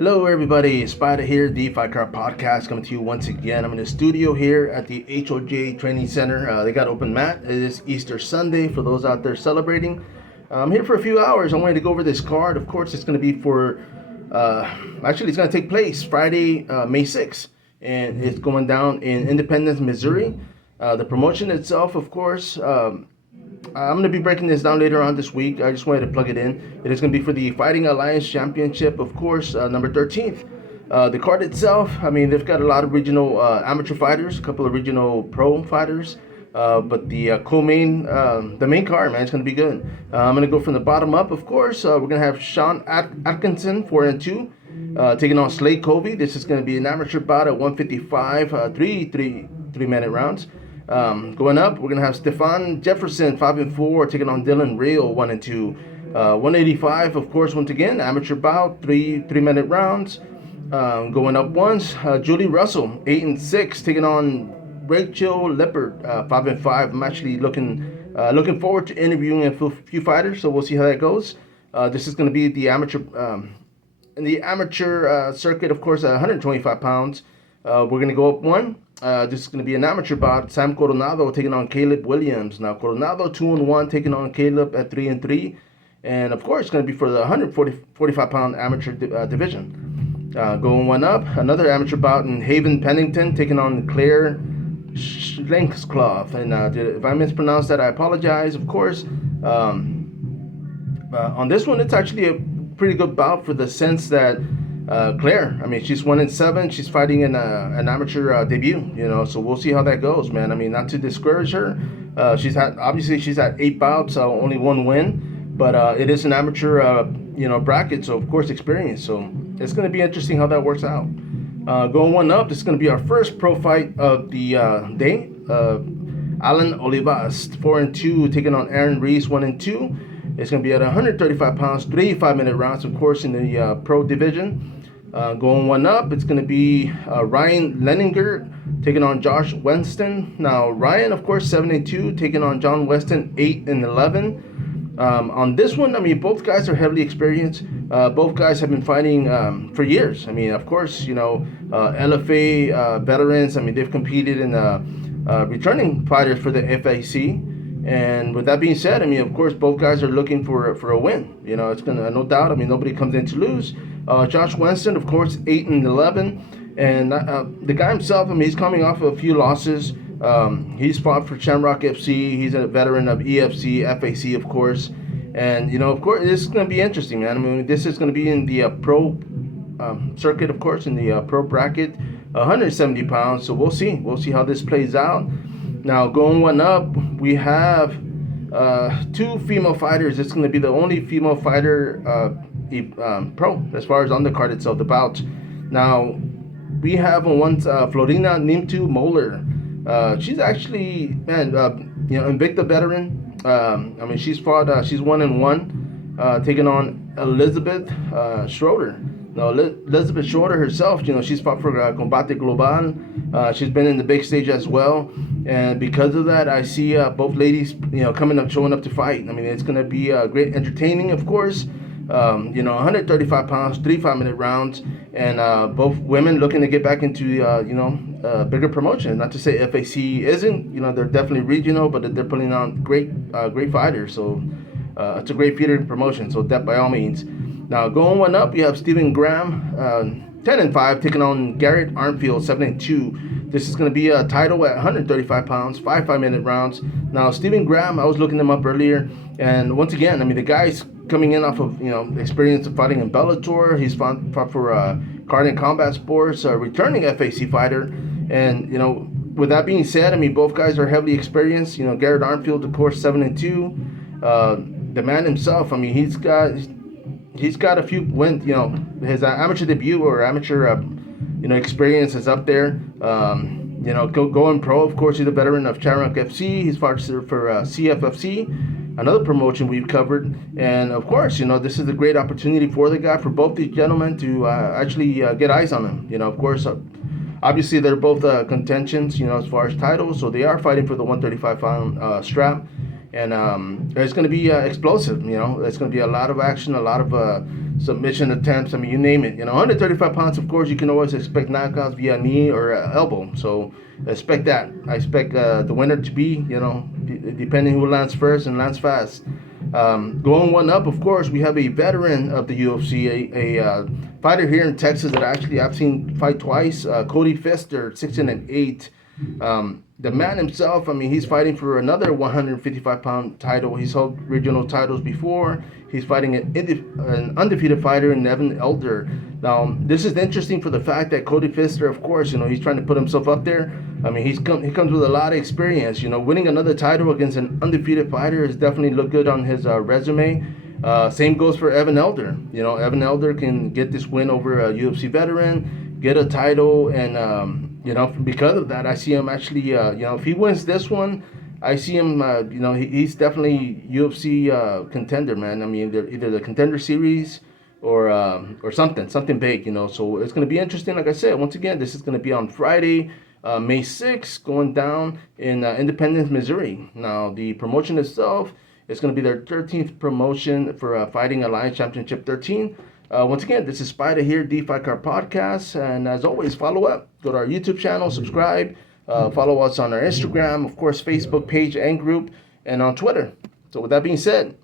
Hello, everybody. sPidA here, the FightCard podcast, coming to you once again. I'm in the studio here at the HOJ Training Center. They got open mat. It is Easter Sunday for those out there celebrating. I'm here for a few hours. I wanted to go over this card. Of course, it's going to be for, actually, it's going to take place Friday, May 6th, and it's going down in Independence, Missouri. The promotion itself, of course, I'm going to be breaking this down later on this week. I just wanted to plug it in. It is going to be for the Fighting Alliance Championship, of course, number 13th. The card itself, I mean, they've got a lot of regional amateur fighters, a couple of regional pro fighters. But the the main card, man, it's going to be good. I'm going to go from the bottom up, of course. We're going to have Sean Atkinson, 4-2, taking on Slade Covey. This is going to be an amateur bout at 155, three-minute rounds. Going up, we're going to have Stefan Jefferson, 5-4, taking on Dylan Real, 1-2. 185, of course, once again, amateur bout, three-minute rounds. Going up once, Julie Russell, 8-6, taking on Rachel Lippert, 5-5. I'm actually looking forward to interviewing a few fighters, so we'll see how that goes. This is going to be the amateur in the amateur circuit, of course, at 125 pounds. We're going to go up one. This is going to be an amateur bout. Sam Coronado taking on Caleb Williams. Now, Coronado 2-1, taking on Caleb at 3-3. And, of course, it's going to be for the 145-pound amateur division. Going one up, another amateur bout in Haven Pennington, taking on Claire Schlenksclough. And if I mispronounced that, I apologize, of course. On this one, it's actually a pretty good bout for the sense that Claire, I mean, she's 1-7. She's fighting in an amateur debut, so we'll see how that goes, man. I mean, not to discourage her. She's had 8 bouts, only one win, but it is an amateur, bracket, so of course experience. So it's going to be interesting how that works out. Going one up, this is going to be our first pro fight of the day. Alan Olivas, 4-2, taking on Aaron Reese, 1-2. It's going to be at 135 pounds, 3 5-minute rounds, of course, in the pro division. Going one up, it's going to be Ryan Leninger taking on Josh Weston. Now, Ryan, of course, 7-2, taking on John Weston, 8-11. On this one, I mean, both guys are heavily experienced. Both guys have been fighting for years. I mean, of course, LFA veterans. I mean, they've competed in returning fighters for the FAC. And with that being said, I mean, of course, both guys are looking for a win. It's gonna, no doubt. I mean, nobody comes in to lose. Josh Weston, of course, 8-11, and the guy himself, I mean, he's coming off of a few losses. He's fought for Shamrock FC. He's a veteran of EFC, FAC, of course. And of course, this is gonna be interesting, man. I mean, this is gonna be in the pro circuit, of course, in the pro bracket, 170 pounds. So we'll see. We'll see how this plays out. Now, going one up, we have 2 female fighters. It's going to be the only female fighter pro as far as on the card itself, the bout. Now, we have on one Florina Nimtu Moeller. She's actually, man, Invicta veteran. I mean, she's fought, she's 1-1, taking on Elizabeth Schroeder. Now, Elizabeth Schroeder herself, she's fought for Combate Global. She's been in the big stage as well. And because of that, I see both ladies, showing up to fight. I mean, it's going to be great entertaining, of course. 135 pounds, 3 5-minute rounds. And both women looking to get back into, bigger promotion. Not to say FAC isn't. They're definitely regional, but they're putting on great fighters. So it's a great feeder promotion. So that by all means. Now, going one up, you have Stephen Graham, 10-5, taking on Garrett Armfield, 7-2. This is going to be a title at 135 pounds, 5 5-minute rounds. Now, Stephen Graham, I was looking him up earlier, and once again, I mean, the guy's coming in off of, experience of fighting in Bellator. He's fought for Card and Combat Sports, returning FAC fighter. And, with that being said, I mean, both guys are heavily experienced. Garrett Armfield, of course, 7-2. The man himself, I mean, he's got a few wins. His amateur debut or amateur, experience is up there. Going pro, of course, he's a veteran of Shamrock FC. He's fought for CFFC, another promotion we've covered. And, of course, this is a great opportunity for the guy, for both these gentlemen to actually get eyes on him. Of course, obviously they're both contentions, as far as titles. So they are fighting for the 135-pound strap. and it's going to be explosive. You know, it's going to be a lot of action, a lot of submission attempts. I mean, you name it. You know, 135 pounds, of course, you can always expect knockouts via knee or elbow. So expect that. I expect the winner to be, you know, depending who lands first and lands fast. Going one up, of course, we have a veteran of the UFC, a fighter here in Texas that actually I've seen fight twice. Cody Pfister, 16-8. The man himself, I mean, he's fighting for another 155-pound title. He's held regional titles before. He's fighting an undefeated fighter in Evan Elder. Now, this is interesting for the fact that Cody Pfister, of course, you know, he's trying to put himself up there. I mean, he comes with a lot of experience. You know, winning another title against an undefeated fighter has definitely looked good on his resume. Same goes for Evan Elder. You know, Evan Elder can get this win over a UFC veteran, get a title, and you know, because of that, I see him actually, you know, if he wins this one, I see him, you know, he's definitely UFC contender, man. I mean, either the contender series or something big, you know. So it's going to be interesting. Like I said, once again, this is going to be on Friday, May 6th, going down in Independence, Missouri. Now, the promotion itself is going to be their 13th promotion for Fighting Alliance Championship 13. Once again, this is sPidA here, the FightCard Podcast. And as always, follow up. Go to our YouTube channel, subscribe, follow us on our Instagram, of course, Facebook page and group, and on Twitter. So with that being said,